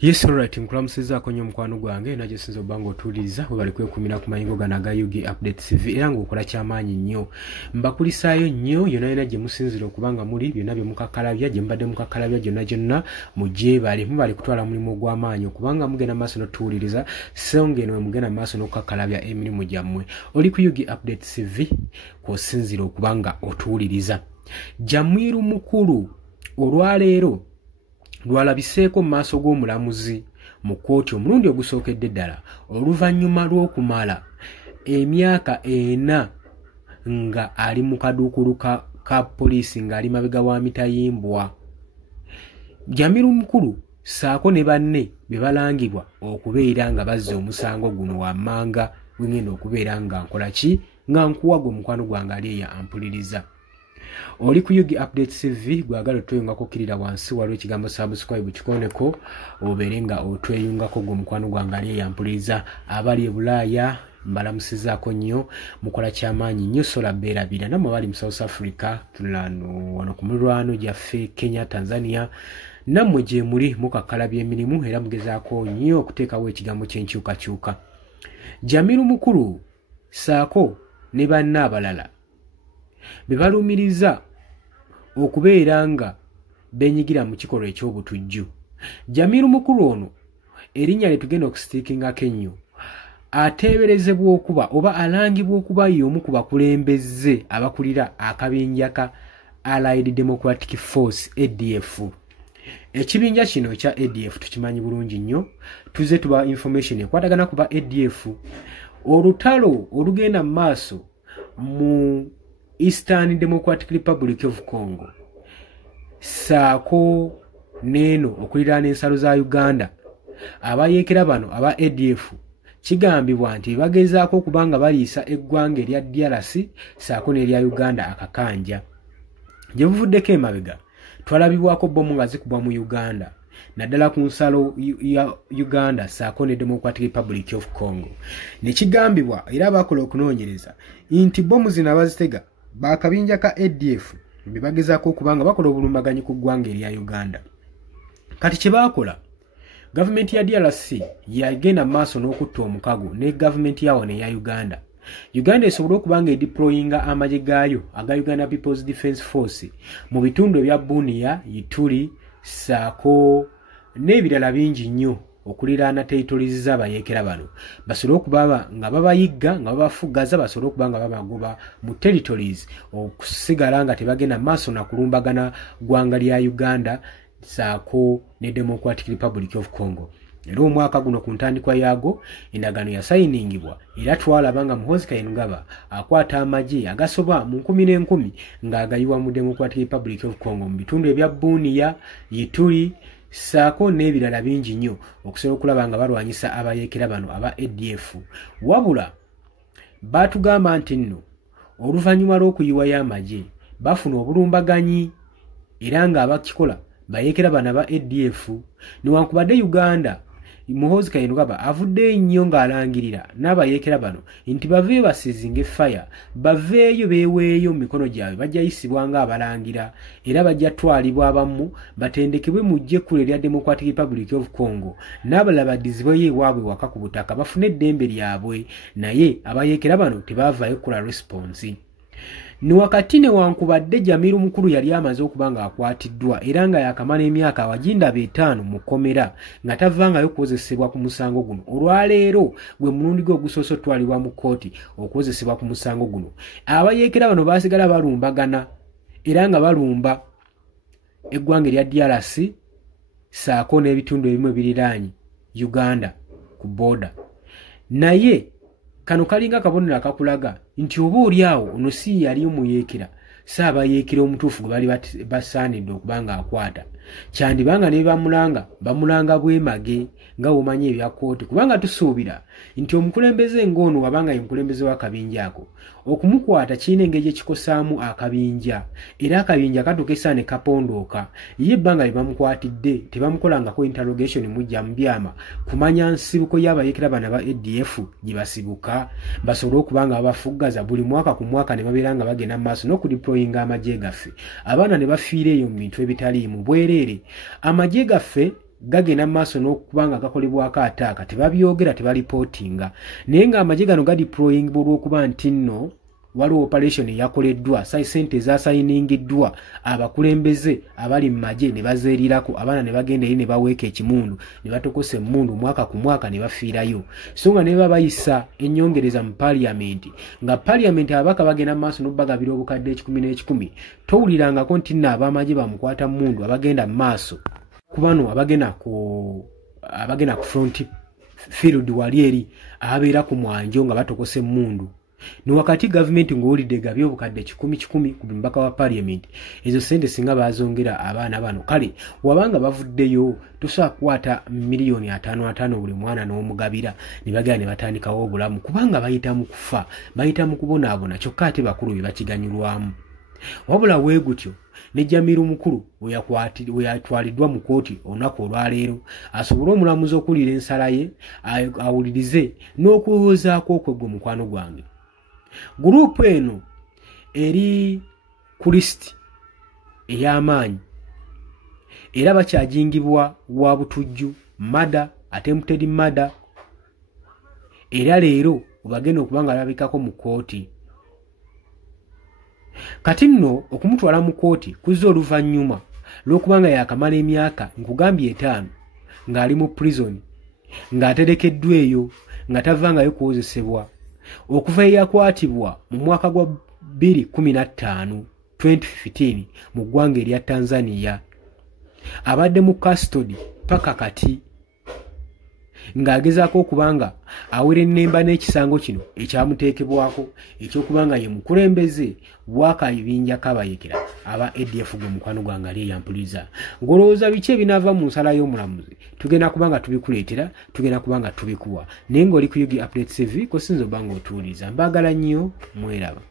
Yes, alright, nkulamusiza konyo mukwano gwange naje sinzo bango tuliza we bali kwekumira ku mayingo ganaga Yugi Update TV era ngokola kyamaanyi nnyo mbakulisaayo nnyo yona gye musinzira okubanga muri byonna bye mukakalabya gye mbadde mukakalabya gyonna mujje bali kutwala mulimu gw'amaanyi okubanga mugenda maaso n'otuwuliriza songe no mugenda maaso n'okukakalabya emirimu gyammwe oli ku Yugi Update TV kw'osinzira okubanga otuwuliriza Jamiru mukulu olwaleero lwalabiseeko mu maaso g'omulamuzi mu kkooti omulundi ogusookedde ddala oluvannyuma lw'okumala emyaka 4 nga ali mu kaduukulu ka poliisi ng'ali mabega wa mitayimbwa. Jamiru mukulu saako ne banne be balangibwa okubeera nga bazza omusango guno wammanga wengenda okubeera nga nkola ki nga nkuwa gwe mukwano gwange ali eya ampuliriza. Oli ku Yugi Update TV gwagala otweyungako kirira wansi waliwo ekigambo subscribe kikoneko oberenga otweyungako gwe mukwano gwange ali yampuliriza abali e Bulaaya mbalamusizaako nnyo mukola kyamaanyi nnyo sola beerabira nammwe bali mu South Africa tulano wano ku mirwano gyaffe Kenya Tanzania nammwe gye muli mukakalabya emirimu era mugezaako nnyo okuteekawo ekigambo ky'enkyukakyuka. Jamiru mukulu saako ne banne abalala bebalumiriza okubeera nga benyigira mu kikolwa eky'obutujju. Jamiru mukulu ono erinnya lye tugenda okusitiikingako ennyo ateeberezebwa okuba oba alangibwa okuba y'omu ku bakulembeze abakulira akabinja ka Allied Democratic Force ADF. Ekibinja kino ekya ADF tukimanyi bulungi nnyo tuze tuba information ekwatagana kuba ADF olutalo olugenda mu maaso mu Eastern Democratic Republic of Congo saako neno okuliraana ensalo za Uganda abayeekera bano aba ADF kigambibwa nti bagezaako okubanga baliisa eggwanga erya DRC saako n'erya Uganda akakanja. Gye buvuddeko emabega twalabibwako bomu nga zikubwa mu Uganda naddala ku nsalo ya Uganda saako ne Democratic Republic of Congo. Ne kigambibwa era bakola okunoonyereza nti bomu zino abazitega bakabinja ka ADF bebagezaako okubanga bakola obulumbaganyi ku ggwanga erya Uganda. Kati kye baakola gavumenti ya DRC yagenda maaso n'okutta omukago ne gavumenti yawo ne ya Uganda. Uganda esobole okubanga edeployinga amagye gaayo aga Uganda People's Defence Force mu bitundu ebya Bunia, Ituri, saako n'ebirala bingi nnyo okuliraana territories z'abayeekera bano basobole okuba nga babayigga nga babafugaza basobole okuba nga babagoba mu territories okusigala nga tebagenda maaso na kulumbagana ggwanga lya Uganda saako ne Democratic Republic of Congo. Era omwaka guno ku ntandikwa yaago endagaano yasayiningibwa era twalaba nga Muhoozi Kainerugaba akwata amagye agasoba mu 10,000 ng'agayiwa mu Democratic Republic of Congo mu bitundu ebya Bunia, Ituri, saako n'ebirala bingi nnyo okusobola okulaba nga balwanyisa abayeekera bano aba ADF. Wabula baatugamba nti nno oluvannyuma lw'okuyiwayo amagye bafuna obulumbaganyi era nga abakikola bayeekera bano aba ADF newankubadde Uganda Muhoozi Kainerugaba avudde nnyo ng'alangirira n'abayeekera bano nti baveeyo basizinga effaya baveeyo beeweeyo mu mikono gyabwe bajja yisibwa ng'abalangira era bajja twalibwa abamu batendekebwe mu ggyekkulu erya Democratic Republic of Congo n'abalala baddizibweyo ewaabwe waka ku butaka bafune eddembe lyabwe naye abayeekera bano tebaavaayo kukola response. Ni wakati newankubadde Jamiru mukulu yali amaze okubanga akwatiddwa era nga yakamala emyaka awajinda 5 mu kkomera nga tavangayo kukozesebwa ku musango guno. Olwaleero gwe mulundi gwe ogusoose twalibwa mu kkooti okukozesebwa ku musango guno. Abayeekera bano baasigala balumbagana era nga balumba eggwanga erya DRC saako n'ebitundu ebimu ebiriraanye Uganda ku border. Naye kano kalinga kabonero akakulaga nti oba oli awo ono si yali omuyeekera saabayeekera omutuufu gwe bali basaanidde okubanga akwata kyandibanga ne bamulanga bwemage nga womanyi ebya kkooti kubanga tusuubira nti omukulembeze ng'ono wabanga ye mukulembeze w'akabinja ako okumukwata kirina engeri ekikosaamu akabinja era akabinja katuuka ne kapondooka ye ebbanga lye bamukwatidde tebamukolangako interrogation mujja mu byama kumanya nsibuko y'abayeekera bano aba ADF gye basibuka basobole okubanga babafuggaza buli mwaka ku mwaka ne babeera nga bagenda mu maaso n'okudeployinga amagye gaffe abaana ne bafiira eyo mu bintu ebitaliimu bwereere amagye gaffe gagenda maaso n'okubanga gakolebwako ataaka tebabyogera tebalipotinga naye nga amagye gano gadeploying olw'okuba nti nno waliwo operation yakoleddwa sente ezasayiningiddwa abakulembeze abali mu magye ne bazeerirako abaana ne bagenda eri ne baweeka ekimundu ne batokosa emmundu mwaka ku mwaka ne bafiirayo so nga ne babayisa ennyongereza mu paliamenti nga paliamenti ababaka bagenda mu maaso n'obbagabira obukadde 11 towulirangako nti nno ab'amagye bamukwata mmundu abagenda mu maaso kubano abagenda ku front field wali eri ababeera ku mwanjo nga batokosa emmundu ni wakati government ng'olidde gabye obukadde 10 ku mbaka wa parliament ezo sente singa bazongera abaana bano kale wabanga bavuddeyo tosobola kukwata miliyoni 5 buli mwana n'omugabira ne bagenda ne batandikawo obulamu kubanga bayita mu kufa bayita mu kubonaabona kyokka ate bakulu be bakiganyulwamu wabula weegutyo ne Jamiru mukulu weyatwaliddwa mu kooti olunaku olwaleero asobole omulamuzi okuwulira ensala ye awulirize n'okuwoozaako okwegwa mukwano gwange gurupu eno eri ku lisiti ey'amaanyi era bakyajingibwa wa butujju mada attempted mada era leero bagenda okubanga alabikako mu kooti kati nno okumutwala mu kooti kuzza oluvannyuma lw'okubanga yakamala emyaka nkugambye 5 ng'ali mu prison ng'aterekeddwa eyo nga tavangayo kuwozesebwa okuva eyakwatibwa mu mwaka gwa 2015 mu ggwanga erya Tanzania abadde mu custody paka kati ng'agezaako okubanga awera ennemba n'ekisango kino ekyamuteekebwako eky'okubanga ye mukulembeze bw'akabinja kabayekera aba ADF gwe mukwano gwange ali eyampuliza ng'olowooza biki ebinaava mu nsala y'omulamuzi tugenda kubanga tubikuleetera tugenda kubanga tubikuwa naye ng'oli ku Yugi Updates TV ko sinza obanga otuwuliza mbaagala nnyo mweraba